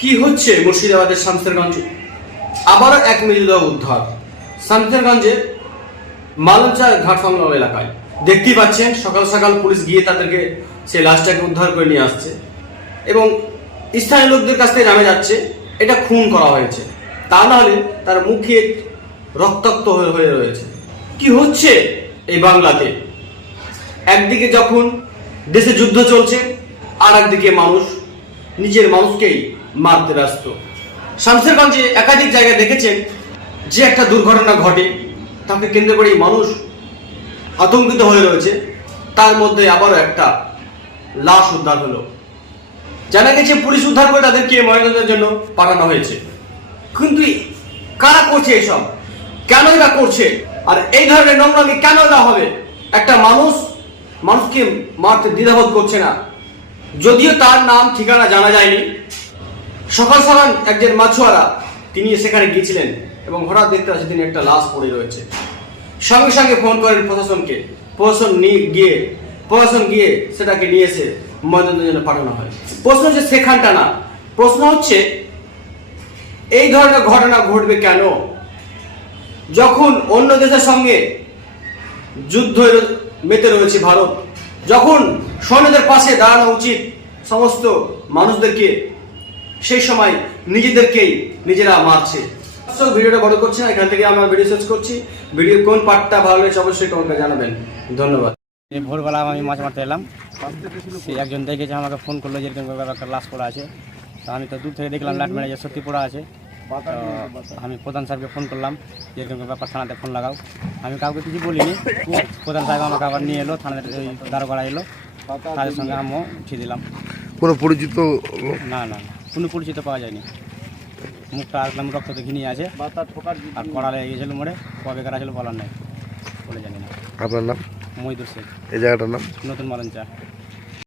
কি হচ্ছে মুর্শিদাবাদের শামসেরগঞ্জে? আবারও এক মৃতদেহ উদ্ধার। শামসেরগঞ্জে মালঞ্চা ঘাট সংলগ্ন এলাকায়। দেখতেই পাচ্ছেন, সকাল সকাল পুলিশ গিয়ে তাদেরকে সেই লাশটাকে উদ্ধার করে নিয়ে আসছে এবং স্থানীয় লোকদের কাছ থেকে জানা যাচ্ছে, এটা খুন করা হয়েছে। তা নাহলে তার মুখে রক্তাক্ত হয়ে রয়েছে। কি হচ্ছে এই বাংলাতে? একদিকে যখন দেশে যুদ্ধ চলছে আর একদিকে মানুষ নিজের মানুষকেই মারতে ব্যস্ত। শামসেরগঞ্জে একাধিক জায়গায় দেখেছেন যে একটা দুর্ঘটনা ঘটে, তাকে কেন্দ্র করেই মানুষ আতঙ্কিত হয়ে রয়েছে। তার মধ্যে আবারও একটা লাশ উদ্ধার হলো। জানা গেছে, পুলিশ উদ্ধার করে তাদেরকে ময়নাতদন্তের জন্য পাঠানো হয়েছে। কিন্তু কারা করছে এসব? কেনই বা করছে? আর এই ধরনের নোংরামি কেন না হবে? একটা মানুষ মানুষকে মারতে দ্বিধাবোধ করছে না। যদিও তার নাম, ঠিকানা জানা যায়নি সকাল সকাল একজন মাছুয়ারা, তিনি সেখানে গিয়েছিলেন এবং হঠাৎ দেখতে পাচ্ছেন তিনি একটা লাশ পড়ে রয়েছে। সঙ্গে সঙ্গে ফোন করেন প্রশাসনকে। প্রশাসন নিয়ে গিয়ে, প্রশাসন গিয়ে সেটাকে নিয়ে এসে জন্য পাঠানো হয়। প্রশ্ন হচ্ছে সেখানটা না। প্রশ্ন হচ্ছে, এই ধরনের ঘটনা ঘটবে কেন? যখন অন্য দেশের সঙ্গে যুদ্ধ মেতে রয়েছে ভারত, যখন সৈন্যদের পাশে দাঁড়ানো উচিত, সমস্ত মানুষদেরকে সেই সময় নিজেদেরকেই নিজেরা মারছে। ভিডিওটা বড় করছে না এখান থেকে আমরা ভিডিও শেষ করছি। ভিডিও কোন পার্টটা ভালো লেগেছে অবশ্যই কমেন্টে জানাবেন। ধন্যবাদ। এই ভোরবেলা আমি মাছ মারতে এলাম। সে একজন দেখেছে আমাকে ফোন করল যে এরকম একটা লাশ পড়া আছে। তা আমি তো দূর থেকে দেখলাম লাট মেরে যে সত্যি পড়া আছে। আমি প্রধান সাহেবকে ফোন করলাম যে এরকম ব্যাপার থানাতে ফোন লাগাও। আমি কাউকে কিছু বলিনি। প্রধান সাহেব আমাকে আবার নিয়ে এলো থানাতে ওই দারোগাড়া এলো। তাদের সঙ্গে আমিও উঠিয়ে দিলাম। কোনো পরিচিত না না না। কোনো পরিচিত পাওয়া যায়নি। মুখটা আসলাম রক্ত দেখি নিয়ে আছে। আর কড়া লেগে গেছিল মোড়ে। কবে কারা ছিল বলার নাই। বলে জানি না। আপনার নাম? মহিদুর শেখ। এই জায়গাটার নাম? নতুন মালঞ্চা।